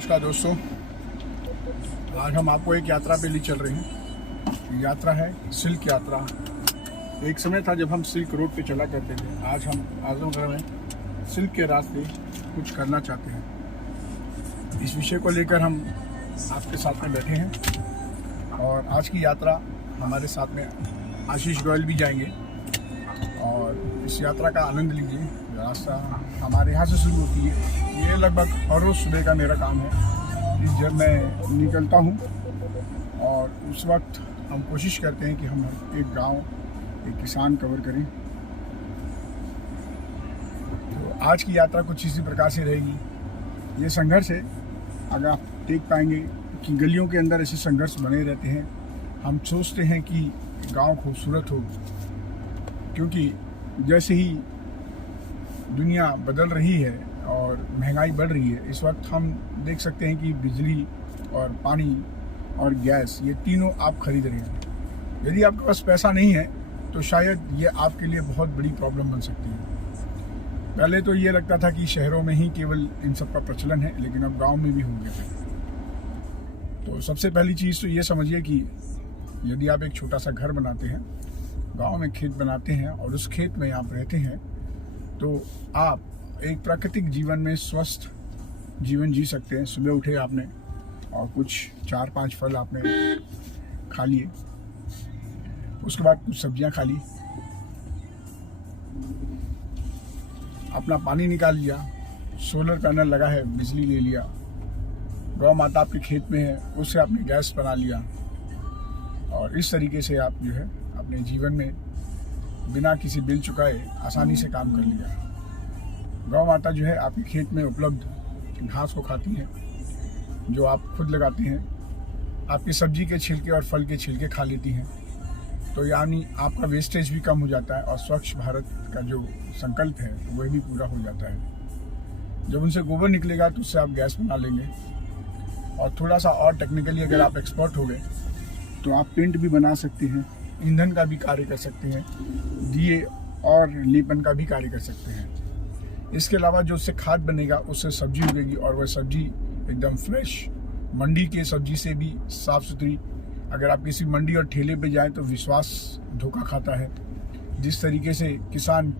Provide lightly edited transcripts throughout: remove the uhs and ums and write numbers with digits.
नमस्कार दोस्तों, आज हम आपको एक यात्रा पे ले चल रहे हैं। यात्रा है सिल्क यात्रा। एक समय था जब हम सिल्क रोड पे चला करते थे। आज हम आजमगढ़ में सिल्क के रास्ते कुछ करना चाहते हैं। इस विषय को लेकर हम आपके साथ में बैठे हैं और आज की यात्रा हमारे साथ में आशीष गोयल भी जाएंगे और इस यात्रा का आनंद लीजिए। रास्ता हमारे यहाँ से शुरू होती है। ये लगभग हर रोज़ सुबह का मेरा काम है। जब मैं निकलता हूँ और उस वक्त हम कोशिश करते हैं कि हम एक गांव, एक किसान कवर करें। तो आज की यात्रा कुछ इसी प्रकार से रहेगी। ये संघर्ष है, अगर आप देख पाएंगे कि गलियों के अंदर ऐसे संघर्ष बने रहते हैं। हम सोचते हैं कि गांव खूबसूरत हो, क्योंकि जैसे ही दुनिया बदल रही है और महंगाई बढ़ रही है, इस वक्त हम देख सकते हैं कि बिजली और पानी और गैस, ये तीनों आप खरीद रहे हैं। यदि आपके पास पैसा नहीं है तो शायद ये आपके लिए बहुत बड़ी प्रॉब्लम बन सकती है। पहले तो ये लगता था कि शहरों में ही केवल इन सब का प्रचलन है, लेकिन अब गांव में भी हो गया है। तो सबसे पहली चीज़ तो ये समझिए कि यदि आप एक छोटा सा घर बनाते हैं, गांव में खेत बनाते हैं और उस खेत में आप रहते हैं, तो आप एक प्राकृतिक जीवन में स्वस्थ जीवन जी सकते हैं। सुबह उठे आपने और कुछ 4-5 फल आपने खा लिए, उसके बाद कुछ सब्जियां खा ली, अपना पानी निकाल लिया, सोलर पैनल लगा है, बिजली ले लिया, गौ माता आपके खेत में है, उससे आपने गैस बना लिया और इस तरीके से आप जो है अपने जीवन में बिना किसी बिल चुकाए आसानी से काम कर लिया। गौ माता जो है आपके खेत में उपलब्ध घास को खाती हैं, जो आप खुद लगाते हैं। आपकी सब्जी के छिलके और फल के छिलके खा लेती हैं। तो यानी आपका वेस्टेज भी कम हो जाता है और स्वच्छ भारत का जो संकल्प है वह भी पूरा हो जाता है। जब उनसे गोबर निकलेगा तो उससे आप गैस बना लेंगे। और थोड़ा सा और टेक्निकली अगर आप एक्सपर्ट हो गए तो आप पेंट भी बना सकते हैं, ईंधन का भी कार्य कर सकते हैं, दिए और लेपन का भी कार्य कर सकते हैं। इसके अलावा जो उससे खाद बनेगा उससे सब्जी उगेगी और वह सब्जी एकदम फ्रेश, मंडी के सब्जी से भी साफ़ सुथरी। अगर आप किसी मंडी और ठेले पे जाएं तो विश्वास धोखा खाता है। जिस तरीके से किसान,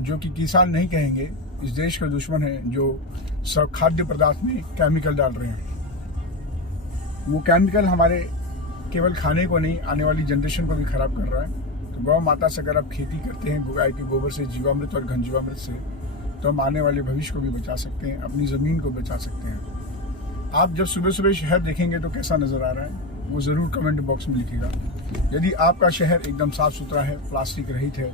जो कि किसान नहीं कहेंगे, इस देश के दुश्मन हैं, जो सब खाद्य पदार्थ में केमिकल डाल रहे हैं। वो केमिकल हमारे केवल खाने को नहीं, आने वाली जनरेशन को भी खराब कर रहा है। तो गौ माता से अगर आप खेती करते हैं गाय के गोबर से, जीवामृत और घन जीवामृत से, तो हम आने वाले भविष्य को भी बचा सकते हैं, अपनी ज़मीन को बचा सकते हैं। आप जब सुबह सुबह शहर देखेंगे तो कैसा नज़र आ रहा है, वो ज़रूर कमेंट बॉक्स में लिखिएगा। यदि आपका शहर एकदम साफ़ सुथरा है, प्लास्टिक रहित है,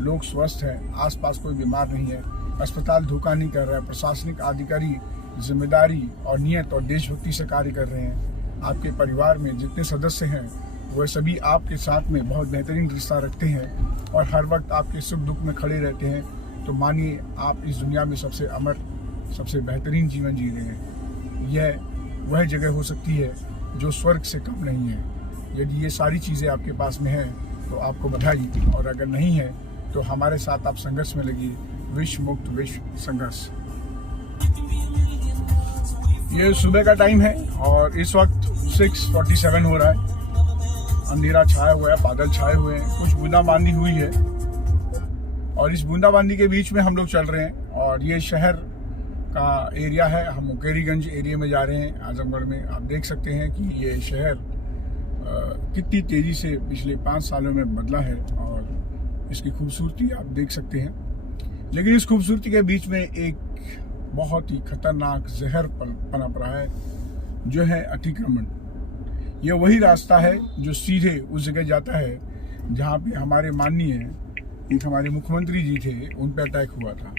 लोग स्वस्थ हैं, आसपास कोई बीमार नहीं है, अस्पताल धोखा नहीं कर रहा है, प्रशासनिक अधिकारी जिम्मेदारी और नियत और देशभक्ति से कार्य कर रहे हैं, आपके परिवार में जितने सदस्य हैं वह सभी आपके साथ में बहुत बेहतरीन रिश्ता रखते हैं और हर वक्त आपके सुख दुख में खड़े रहते हैं, तो मानिए आप इस दुनिया में सबसे अमर, सबसे बेहतरीन जीवन जी रहे हैं। यह वह जगह हो सकती है जो स्वर्ग से कम नहीं है। यदि ये सारी चीज़ें आपके पास में हैं तो आपको बधाई, और अगर नहीं है तो हमारे साथ आप संघर्ष में लगिए। विश्व मुक्त विश्व संघर्ष। ये सुबह का टाइम है और इस वक्त 6:47 हो रहा है। अंधेरा छाया हुआ है, बादल छाए हुए हैं, कुछ बूंदाबांदी हुई है और इस बूंदाबांदी के बीच में हम लोग चल रहे हैं। और ये शहर का एरिया है, हम मुकेरीगंज एरिया में जा रहे हैं आजमगढ़ में। आप देख सकते हैं कि ये शहर कितनी तेज़ी से पिछले 5 सालों में बदला है और इसकी खूबसूरती आप देख सकते हैं। लेकिन इस खूबसूरती के बीच में एक बहुत ही खतरनाक जहर पनप रहा है, जो है अतिक्रमण। यह वही रास्ता है जो सीधे उस जगह जाता है जहाँ पे हमारे माननीय एक हमारे मुख्यमंत्री जी थे, उन पर अटैक हुआ था।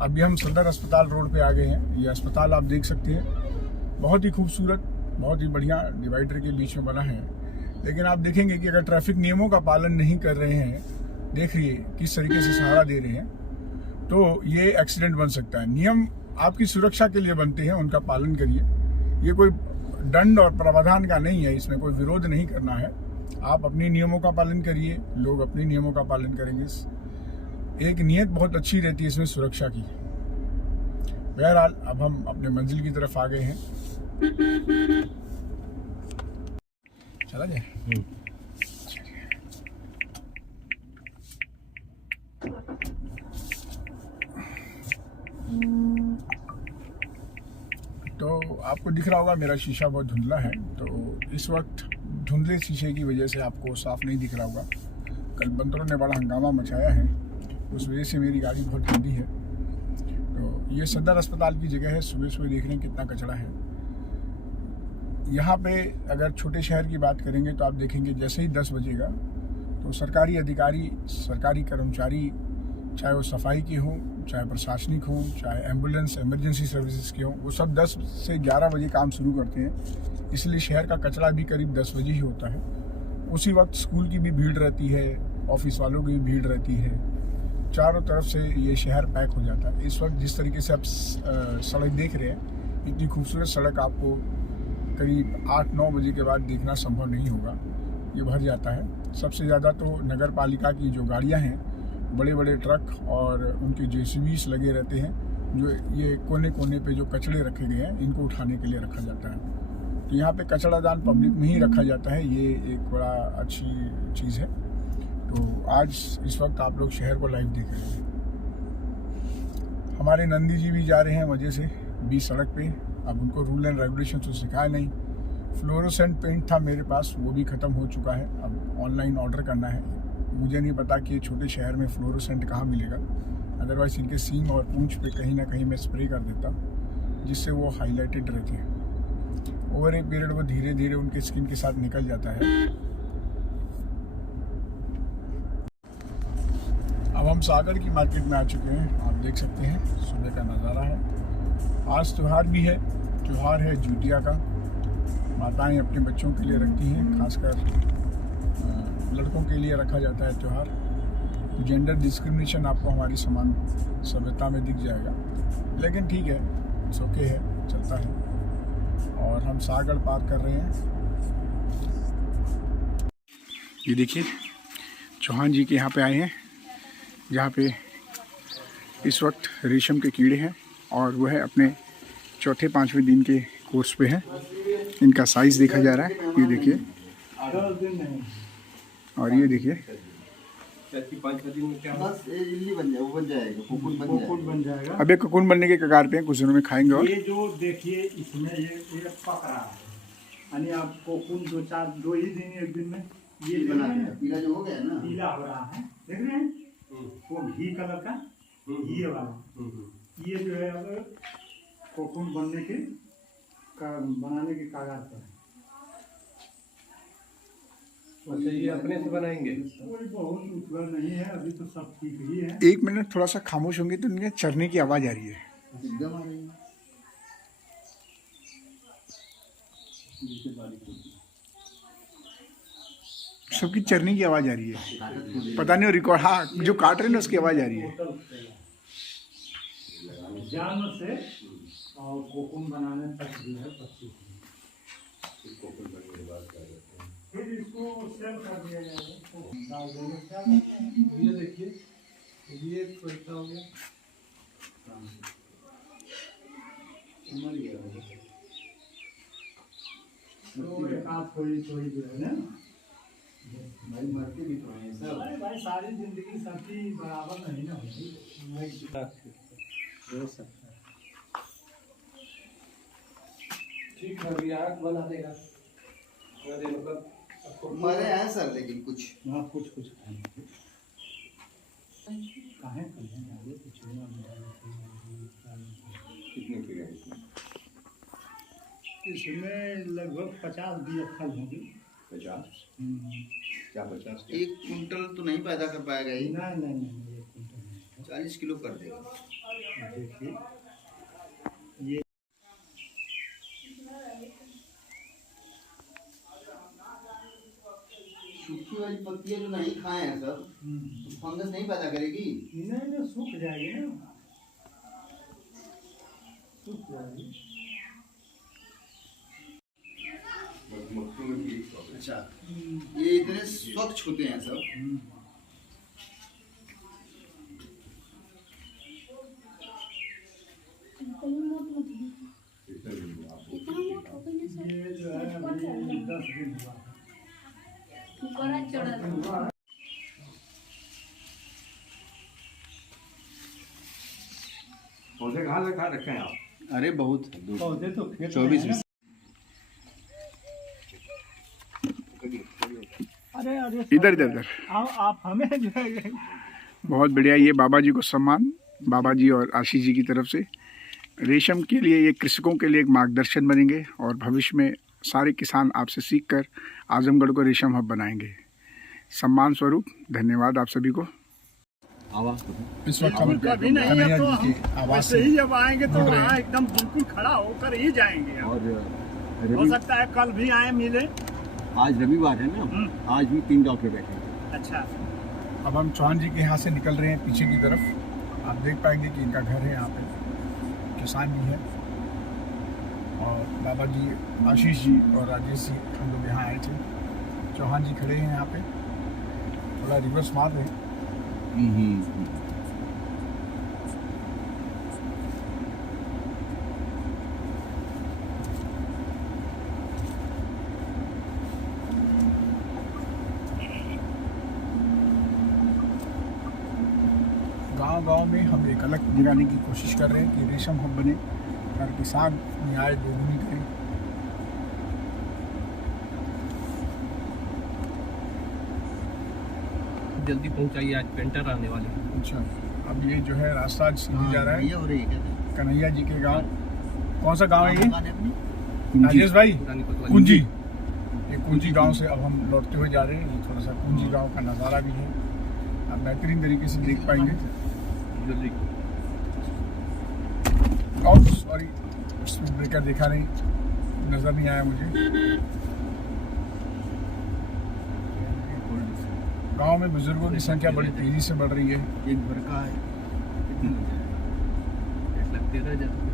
अभी हम सदर अस्पताल रोड पे आ गए हैं। ये अस्पताल आप देख सकते हैं, बहुत ही खूबसूरत, बहुत ही बढ़िया, डिवाइडर के बीच में बना है। लेकिन आप देखेंगे कि अगर ट्रैफिक नियमों का पालन नहीं कर रहे हैं, देखिए किस तरीके से सहारा दे रहे हैं, तो ये एक्सीडेंट बन सकता है। नियम आपकी सुरक्षा के लिए बनते हैं, उनका पालन करिए। ये कोई दंड और प्रावधान का नहीं है, इसमें कोई विरोध नहीं करना है। आप अपने नियमों का पालन करिए, लोग अपने नियमों का पालन करेंगे। एक नियत बहुत अच्छी रहती है इसमें सुरक्षा की। बहरहाल अब हम अपने मंजिल की तरफ आ गए हैं। चला जाए। तो आपको दिख रहा होगा मेरा शीशा बहुत धुंधला है, तो इस वक्त धुंधले शीशे की वजह से आपको साफ नहीं दिख रहा होगा। कल बंदरों ने बड़ा हंगामा मचाया है, उस वजह से मेरी गाड़ी बहुत गंदी है। तो ये सदर अस्पताल की जगह है, सुबह सुबह देख रहे हैं कितना कचरा है यहाँ पे। अगर छोटे शहर की बात करेंगे तो आप देखेंगे जैसे ही 10 बजेगा तो सरकारी अधिकारी, सरकारी कर्मचारी, चाहे वो सफाई के हों, चाहे प्रशासनिक हों, चाहे एम्बुलेंस इमरजेंसी सर्विसेज के हों, वो सब 10 से 11 बजे काम शुरू करते हैं। इसलिए शहर का कचरा भी करीब 10 बजे ही होता है। उसी वक्त स्कूल की भी भीड़ रहती है, ऑफिस वालों की भी भीड़ रहती है, चारों तरफ से ये शहर पैक हो जाता है। इस वक्त जिस तरीके से आप सड़क देख रहे हैं, इतनी खूबसूरत सड़क आपको करीब 8-9 बजे के बाद देखना संभव नहीं होगा, ये भर जाता है। सबसे ज़्यादा तो नगर पालिका की जो गाड़ियाँ हैं, बड़े बड़े ट्रक और उनके जेसीबीस लगे रहते हैं, जो ये कोने कोने पे जो कचड़े रखे गए हैं इनको उठाने के लिए रखा जाता है। तो यहाँ पे कचड़ादान पब्लिक में ही रखा जाता है, ये एक बड़ा अच्छी चीज़ है। तो आज इस वक्त आप लोग शहर को लाइव देख रहे हैं। हमारे नंदी जी भी जा रहे हैं मज़े से बीच सड़क पे। अब उनको रूल एंड रेगुलेशन तो सिखाया नहीं। फ्लोरोसेंट पेंट था मेरे पास, वो भी ख़त्म हो चुका है, अब ऑनलाइन ऑर्डर करना है। मुझे नहीं पता कि छोटे शहर में फ्लोरोसेंट कहाँ मिलेगा, अदरवाइज़ इनके सींग और पूंछ पे कहीं ना कहीं मैं स्प्रे कर देता, जिससे वो हाईलाइटेड रहते हैं। ओवर ए पीरियड वो धीरे धीरे उनके स्किन के साथ निकल जाता है। अब हम सागर की मार्केट में आ चुके हैं, आप देख सकते हैं सुबह का नज़ारा है। आज त्यौहार भी है, त्यौहार है जूतिया का। माताएं अपने बच्चों के लिए रखती हैं, खासकर लड़कों के लिए रखा जाता है त्यौहार। जेंडर डिस्क्रिमिनेशन आपको हमारी समान सभ्यता में दिख जाएगा, लेकिन ठीक है, इट्स ओके है, चलता है। और हम सागर पार कर रहे हैं। ये देखिए चौहान जी के यहाँ पे आए हैं, जहाँ पे इस वक्त रेशम के कीड़े हैं और वह अपने 4-5वें दिन के कोर्स पे हैं। इनका साइज़ देखा जा रहा है, ये देखिए, और ये देखिए अब ये ककून बनने के कगार पे हैं, कुछ दिनों में खाएंगे। और ये जो देखिए इसमें ये पक रहा है, यानी आप कोकून 2 ही दिन, एक दिन में ये पीला जो हो गया ना, पीला हो रहा है, देख रहे हैं वो घी कलर का, ये वाला ये जो है अब कोकून बनाने के कागार पर है। अच्छा, ये अपने से बनाएंगे? कोई बहुत उछल नहीं है, अभी तो सब ठीक ही है। 1 मिनट थोड़ा सा खामोश होंगे तो इनके चरने की आवाज़ आ रही है, एकदम आ रही है। सबकी चरने की आवाज़ आ रही है, पता नहीं रिकॉर्ड, हाँ जो काट रहे हैं ना उसकी आवाज़ आ रही है। जान से और कोकून बनाने तक जो है 25 फिर इसको सेल कर दिया जाएगा, डाल देंगे। ये देखिए, ये कैसा हो गया, मर गया तो एक आध थोड़ी जो है ना भाई, मरते भी तो हैं सब। अरे भाई, सारी जिंदगी सबकी बराबर नहीं ना होती, हो सकता है। ठीक है, अभी आग बना देगा, मतलब मरे हैं सर, लेकिन कुछ हाँ कुछ खाएंगे, काहे करेंगे कुछ कितने की है इसमें? इसमें लगभग 50 बीज फल होंगे। 50? क्या 50? 1 कुंटल तो नहीं पैदा कर पाएगा ये, नहीं 1 कुंटल नहीं। 40 किलो कर देगा। देखिए ये सूखी वाली पत्तियां जो नहीं खाए हैं सर, तो फंगस नहीं पैदा करेगी? नहीं सूख जाएगी ना, सूख जाएगी। अच्छा, ये इतने स्वच्छ होते हैं सब। 10 दिन हुआ। पौधे कहाँ लगा रखे हैं आप? अरे बहुत पौधे तो खेत में 24 हैं ना। अरे अरे इधर इधर इधर। आओ आप हमें जो है बहुत बढ़िया। ये बाबा जी को सम्मान, बाबा जी और आशीष जी की तरफ से। रेशम के लिए ये कृषकों के लिए एक मार्गदर्शन बनेंगे और भविष्य में सारे किसान आपसे सीखकर आजमगढ़ को रेशम हब बनाएंगे। सम्मान स्वरूप धन्यवाद आप सभी को। इस वक्त हम कभी नहीं कन्हैया है तो जी हम की आवाज ऐसे से ही जब आएंगे तो जुड़ रहे हैं। वहाँ एकदम बिल्कुल खड़ा होकर ही जाएंगे। और हो सकता है कल भी आए मिले। आज रविवार है ना, आज भी 3 डॉक्टर बैठे हैं। अच्छा अब हम चौहान जी के यहाँ से निकल रहे हैं पीछे की तरफ। आप देख पाएंगे कि इनका घर है यहाँ पे, किसान भी है और बाबा जी, आशीष जी और राजेश जी हम लोग यहाँ आए थे। चौहान जी खड़े हैं यहाँ पे, थोड़ा रिवर्स मार रहे हैं। गांव-गांव में हम एक अलग जगाने की कोशिश कर रहे हैं कि रेशम हब बने और किसान न्याय दोगुनी करें। जल्दी पहुंचाइए, आज पेंटर आने वाले हैं। अच्छा, अब ये जो है रास्ता सीधी जा रहा है ये हो रही है क्या? कन्हैया जी के गांव। कौन सा गांव है ये दुकान है अपनी? राजेश भाई? पुरानी कोतवाली। कुंजी। ये कुंजी गांव से अब हम लौटते हुए जा रहे हैं। ये थोड़ा सा कुंजी गांव का नज़ारा भी है, आप बेहतरीन तरीके से देख पाएंगे। जल्दी और सॉरी, स्पीड ब्रेकर देखा नहीं, नज़र नहीं आया मुझे। गांव में बुजुर्गों की संख्या बड़ी तेजी से बढ़ रही है। एक भर का है। लगते रह जाते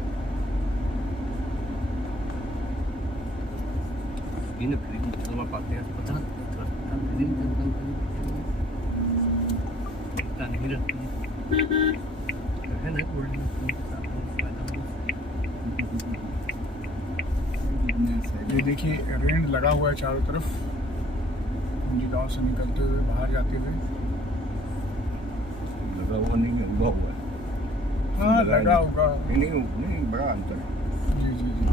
इन फ्री में चलवा पाते हैं, पता नहीं रहती है ना। गोल्ड ये देखिए रेंज लगा हुआ है चारों तरफ, कुंजी गांव से निकलते हुए बाहर जाते हुए। लगा हुआ नहीं है, हुआ हुआ है। हाँ लगा होगा। नहीं बड़ा अंतर है। जी जी जी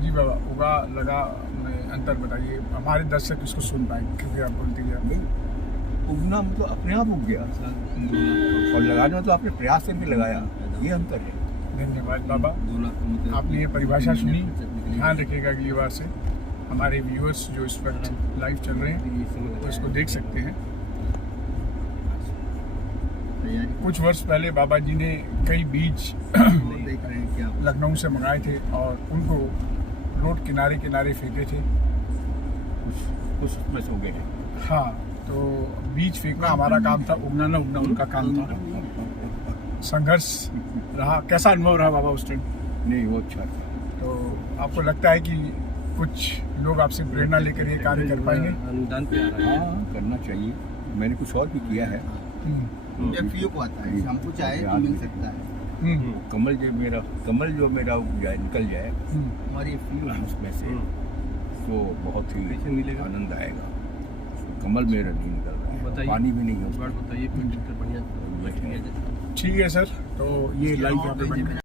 जी बाबा, उगा लगा में अंतर बताइए, हमारे दर्शक इसको सुन पाएंगे क्योंकि आप बोलते हैं। उगना मतलब अपने आप उग गया और लगाने मतलब आपने प्रयास से भी लगाया, ये अंतर है। धन्यवाद बाबा, आपने ये परिभाषा सुनी। ध्यान रखिएगा अगली बार से हमारे व्यूअर्स जो इस वक्त लाइव चल रहे हैं वो इसको देख सकते हैं। कुछ वर्ष पहले बाबा जी ने कई बीज देख रहे हैं क्या? लखनऊ से मंगाए थे और उनको रोड किनारे किनारे फेंके थे। कुछ उसमें से उगे हैं। हाँ, तो बीज फेंकना हमारा काम था, उगना न उगना उनका काम था। संघर्ष रहा। कैसा अनुभव रहा बाबा उस टाइम? नहीं वो अच्छा था। तो आपको लगता है कि कुछ लोग आपसे प्रेरणा लेकर ये कार्य कर पाएंगे? अनुदान पे आ रहा है। हाँ करना चाहिए, मैंने कुछ और भी किया है। एफपीओ को आता है, हमको चाहे तो मिल सकता है। कमल जो मेरा उग जाए, निकल जाए हमारी एफपीओ उसमें से, तो बहुत ही कैसे मिलेगा? आनंद आएगा। कमल मेरा नहीं निकल रहा है, बताइए। पानी भी नहीं है इस बार उसमें। बताइए कोई बढ़िया ठीक है सर, तो ये लाइव यहाँ पे बन